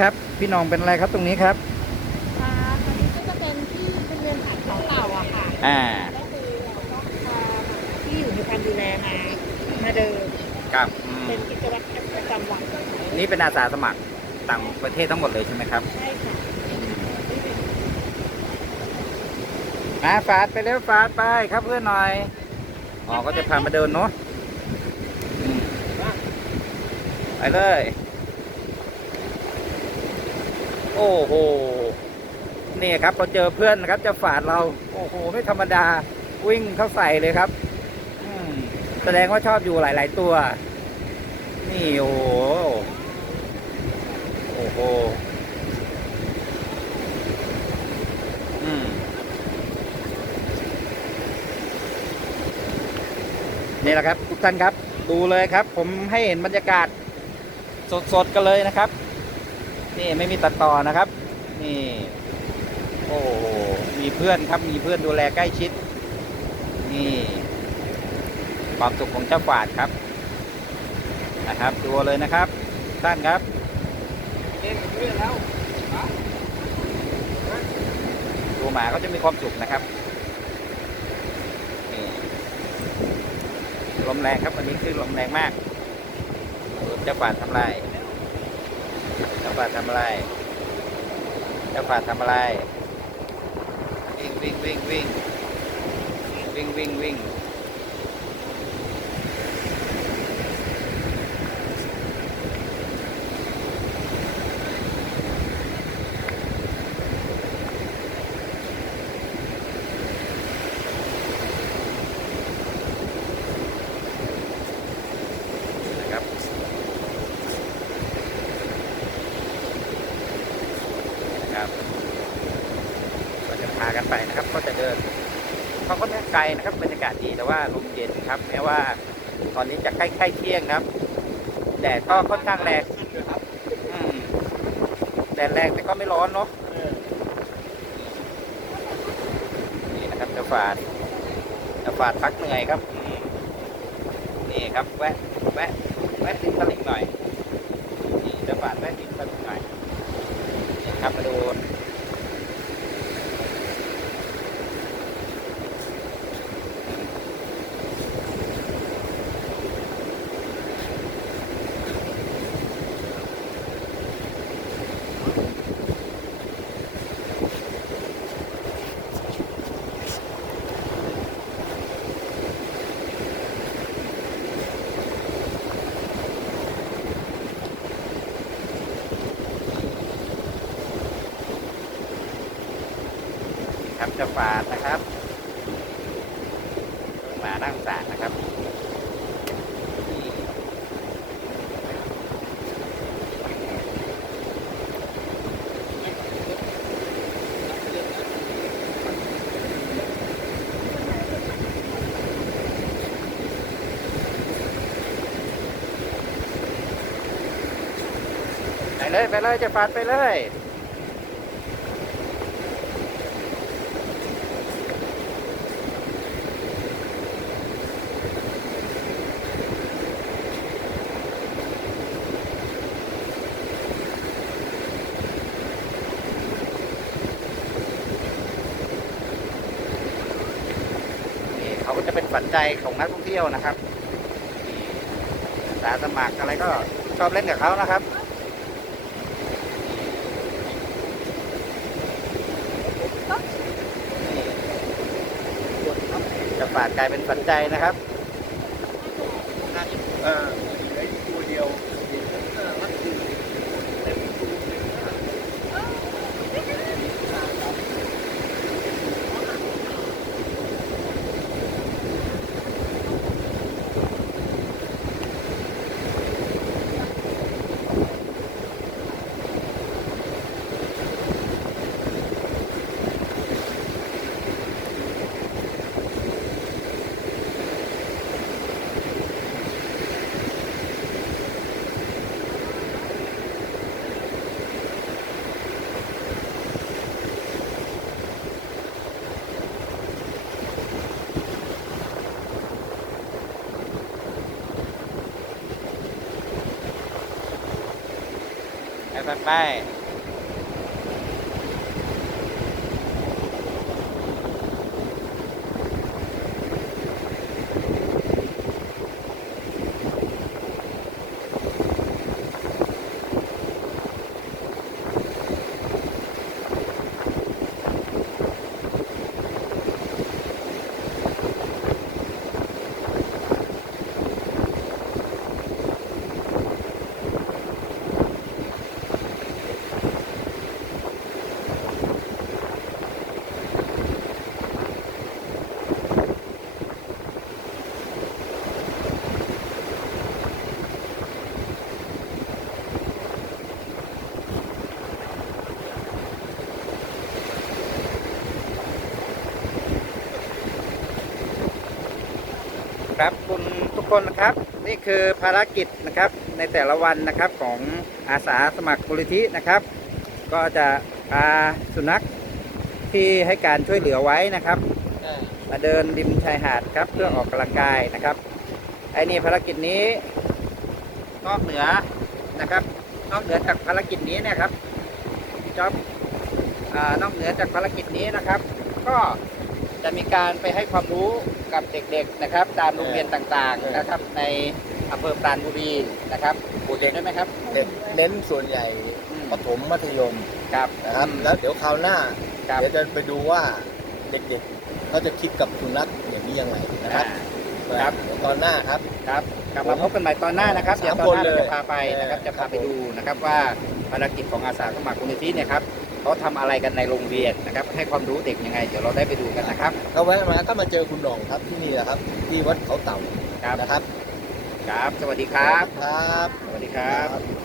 ครับพี่น้องเป็นอะไรครับตรงนี้ครับอ่าตอนนี้ก็จะเป็นที่เป็นเรือนขายของเก่าอะค่ะอ่าก็คือเราก็พาที่อยู่ในความดูแลมามาเดินครับอืมเป็นกิจวัตรประจำวันนี่เป็นอาสาสมัครต่างประเทศทั้งหมดเลยใช่ไหมครับใช่ค่ะนี่เป็นมาฟาดไปเร็วฟาดไปครับเพื่อนหน่อยอ๋อก็จะพามาเดินเนาะอืมไปเลย โอ้โหนี่ครับพอเจอเพื่อนนะครับ จะฝาดเรา โอ้โห ไม่ธรรมดาวิ่งเข้าใส่เลยครับอแสดงว่าชอบอยู่หลาย ๆ ตัว นี่โอ้โหโอ้โหนี่แหละครับ ทุกท่านครับ ดูเลยครับ ผมให้เห็นบรรยากาศสด ๆ กันเลยนะครับ นี่ไม่มีตัดต่อนะครับ นี่ โอ้มีเพื่อนครับมีเพื่อนดูแลใกล้ชิด นี่ ความสุขของเจ้าฝาดครับ นะครับดูเลยนะครับท่านครับดูหมาก็จะมีความสุขนะครับลมแรงครับวันนี้คือลมแรงมากเจ้าป่าทำอะไร เจ้าป่าทำอะไรเจ้าป่าทำอะไรวิ่งวิ่งวิ่งวิ่งวิ่งวิ่งวิ่งนะครับครับากันไปนะครับ ก็จะเดินเขาก็ไม่ไกลนะครับบรรยากาศดีแต่ว่าลมเย็นครับ แม้ว่า ตอนนี้จะใกล้ๆเที่ยงครับแดดก็ค่อนข้างแรงแดดแรงแต่ก็ไม่ร้อนเนาะนี่นะครับจะฝาดจะฝาดพักเหนื่อยครับ นี่ครับแวะแวะแวะติดตลิ่งหน่อยนี่จะฝาดแวะติดตลิ่งหน่อยนี่ครับมาดู ครับจะฝาดนะครับหมานั่งสารนะครับไปเลยไปเลยจะฝาดไปเลย จะเป็นฝันใจของนักท่องเที่ยวนะครับสาสมัครอะไรก็ชอบเล่นกับเขานะครับจะฝากกลายเป็นฝันใจนะครับเออ ไปไป คุณทุกคนนะครับ นี่คือภารกิจนะครับในแต่ละวันนะครับของอาสาสมัครมูลนิธินะครับ ก็จะพาสุนัขที่ให้การช่วยเหลือไว้นะครับมาเดินริมชายหาดครับเพื่อออกกำลังกายนะครับไอ้นี่ภารกิจนี้นอกเหนือนะครับ นอกเหนือจากภารกิจนี้นะครับจ๊อบนอกเหนือจากภารกิจนี้นะครับ ก็ จะมีการไปให้ความรู้กับเด็กๆนะครับ ตามโรงเรียนต่างๆนะครับ ในอำเภอปราณบุรีนะครับปูเด็กได้ไหมครับ เด็กเน้นส่วนใหญ่อืมปฐมมัธยมครับนะครับ อืมแล้วเดี๋ยวคราวหน้าครับ เดี๋ยวจะไปดูว่าเด็กๆเขาจะคิดกับสุนัขอย่างนี้ยังไงนะครับครับ เดี๋ยวตอนหน้าครับ ครับกลับมาพบกันใหม่ตอนหน้านะครับสามเดี๋ยวตอนหน้าคนเลยเราจะพาไปนะครับเออจะพาไปครับผมดูนะครับว่าภารกิจของอาสาสมัครมูลนิธิเนี่ยครับ เขาทำอะไรกันในโรงเรียนนะครับ ให้ความรู้เด็กยังไง เดี๋ยวเราได้ไปดูกันนะครับถ้าแวะมาก็มาเจอคุณหน่องครับที่นี่แหละครับ ที่วัดเขาเต่าครับนะครับ ครับ สวัสดีครับ ครับ สวัสดีครับครับ